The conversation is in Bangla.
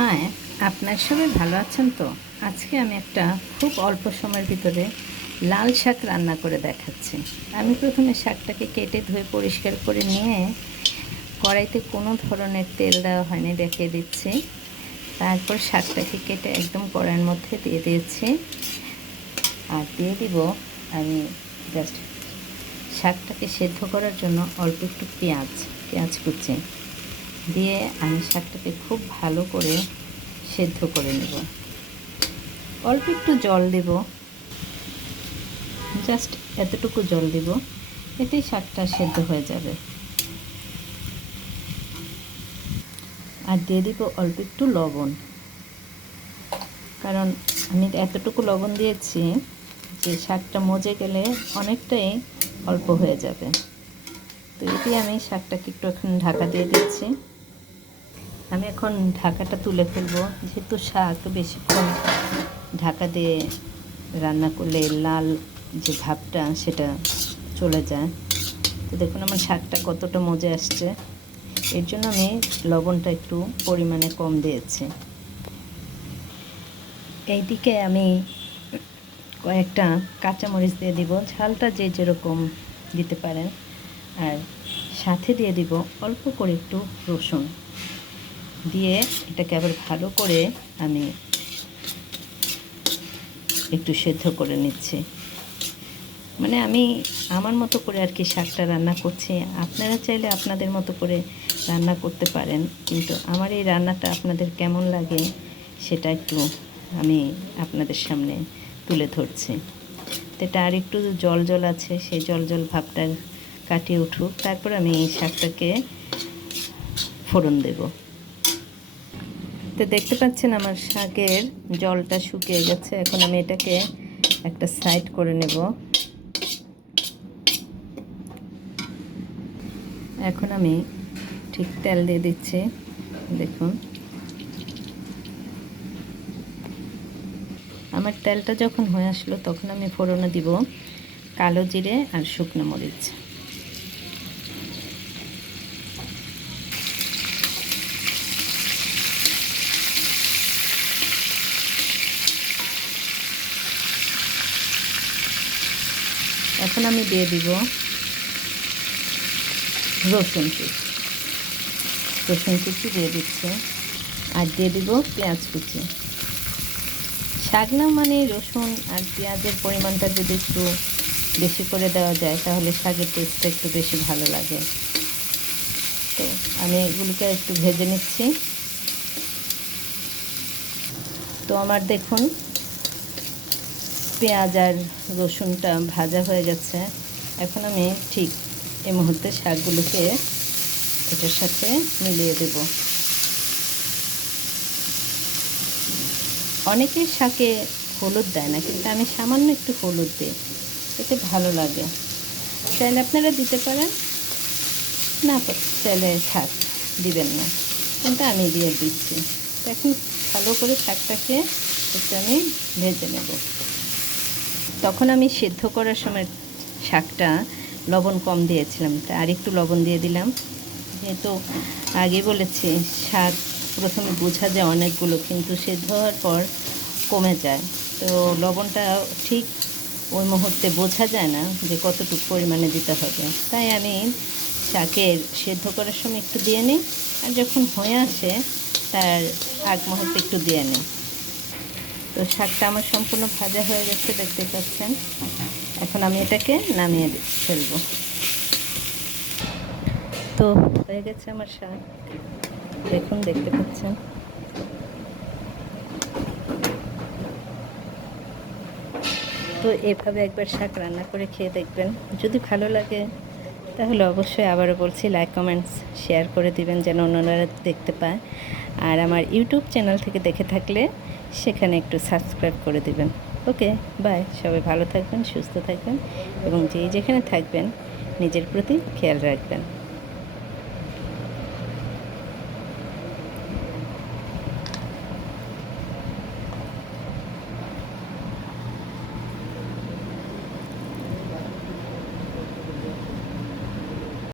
হ্যাঁ, আপনার সবাই ভালো আছেন তো? আজকে আমি একটা খুব অল্প সময়ের ভিতরে লাল শাক রান্না করে দেখাচ্ছি। আমি প্রথমে শাকটাকে কেটে ধুয়ে পরিষ্কার করে নিয়ে কড়াইতে কোনো ধরনের তেল দেওয়া হয়নি, দেখিয়ে দিচ্ছি। তারপর শাকটাকে কেটে একদম কড়াইয়ের মধ্যে দিয়ে দিয়েছি। আর দিয়ে দিব আমি জাস্ট শাকটাকে সেদ্ধ করার জন্য অল্প একটু পেঁয়াজ কুচি দিয়ে আমি শাকটাকে খুব ভালো করে সেদ্ধ করে নেব। অল্প একটু জল দেব, জাস্ট এতটুকু জল দেব, এতেই শাকটা সেদ্ধ হয়ে যাবে। আর দিয়ে দিব অল্প একটু লবণ, কারণ আমি এতটুকু লবণ দিয়েছি যে শাকটা মজে গেলে অনেকটাই অল্প হয়ে যাবে। তো এতে আমি শাকটাকে একটু এখন ঢাকা দিয়ে দিচ্ছি। আমি এখন ঢাকাটা তুলে ফেলবো, যেহেতু শাক বেশিক্ষণ ঢাকা দিয়ে রান্না করলে লাল যে ভাবটা সেটা চলে যায়। তো দেখুন আমার শাকটা কতটা মজে আসছে, এর জন্য আমি লবণটা একটু পরিমাণে কম দিয়েছি। এইদিকে আমি কয়েকটা কাঁচামরিচ দিয়ে দিব, ঝালটা যে যেরকম দিতে পারেন। আর সাথে দিয়ে দিব অল্প করে একটু রসুন দিয়ে এটাকে আবার ভালো করে আমি একটু সেদ্ধ করে নিচ্ছি। মানে আমি আমার মতো করে আর কি শাকটা রান্না করছি। আপনারা চাইলে আপনাদের মতো করে রান্না করতে পারেন, কিন্তু আমার এই রান্নাটা আপনাদের কেমন লাগে সেটা একটু আমি আপনাদের সামনে তুলে ধরছি। তো এটা আর একটু জল জল আছে, সেই জল জল ভাবটা কাটিয়ে উঠুক, তারপর আমি এই শাকটাকে ফোড়ন দেব। তো দেখতে পাচ্ছেন আমার শাকের জলটা শুকিয়ে গেছে। এখন আমি এটাকে একটা সাইড করে নেব। এখন আমি ঠিক তেল দিয়ে দিচ্ছি, দেখুন। আমার তেলটা যখন হয়ে আসলো তখন আমি ফোড়নে দিব কালো জিরে আর শুকনো মরিচ। এখন আমি দিয়ে দিব রসুন কুচি দিয়ে দিচ্ছি, আর দিয়ে দিব পেঁয়াজ কুচি। শাক না মানে রসুন আর পেঁয়াজের পরিমাণটা যদি একটু বেশি করে দেওয়া যায় তাহলে শাকের টেস্টটা একটু বেশি ভালো লাগে। তো আমি এগুলোকে একটু ভেজে নিচ্ছি। তো আমার দেখুন পেঁয়াজ আর রসুনটা ভাজা হয়ে গেছে। এখন আমি ঠিক এই মুহূর্তে শাকগুলোকে এটার সাথে মিলিয়ে দেব। অনেকে শাকে হলুদ দেয় না, কিন্তু আমি সামান্য একটু হলুদ দিই, এতে ভালো লাগে। চাইলে আপনারা দিতে পারেন, না চাইলে থাক, দিবেন না, কিন্তু আমি দিয়ে দিচ্ছি। এখন ভালো করে শাকটাকে একটু আমি ভেজে নেব। তখন আমি সেদ্ধ করার সময় শাকটা লবণ কম দিয়েছিলাম, তাই আর একটু লবণ দিয়ে দিলাম। যেহেতু আগে বলেছি শাক প্রথমে বোঝা যায় অনেকগুলো, কিন্তু সেদ্ধ হওয়ার পর কমে যায়। তো লবণটা ঠিক ওই মুহূর্তে বোঝা যায় না যে কতটুকু পরিমাণে দিতে হবে, তাই আমি শাকের সেদ্ধ করার সময় একটু দিয়ে নিই, আর যখন হয়ে আসে তার আগ মুহূর্তে একটু দিয়ে নিই। তো শাকটা আমার সম্পূর্ণ ভাজা হয়ে গেছে, দেখতে পাচ্ছেন। এখন আমি এটাকে নামিয়ে ফেলবো। তো হয়ে গেছে আমার শাক, দেখুন, দেখতে পাচ্ছেন। তো এভাবে একবার শাক রান্না করে খেয়ে দেখবেন, যদি ভালো লাগে তাহলে অবশ্যই আবারও বলছি লাইক কমেন্টস শেয়ার করে দিবেন যেন অন্যরা দেখতে পায়। আর আমার ইউটিউব চ্যানেল থেকে দেখে থাকলে সেখানে একটু সাবস্ক্রাইব করে দিবেন। ওকে, বাই। সবাই ভালো থাকবেন, সুস্থ থাকবেন, এবং যেখানে থাকবেন নিজের প্রতি খেয়াল রাখবেন।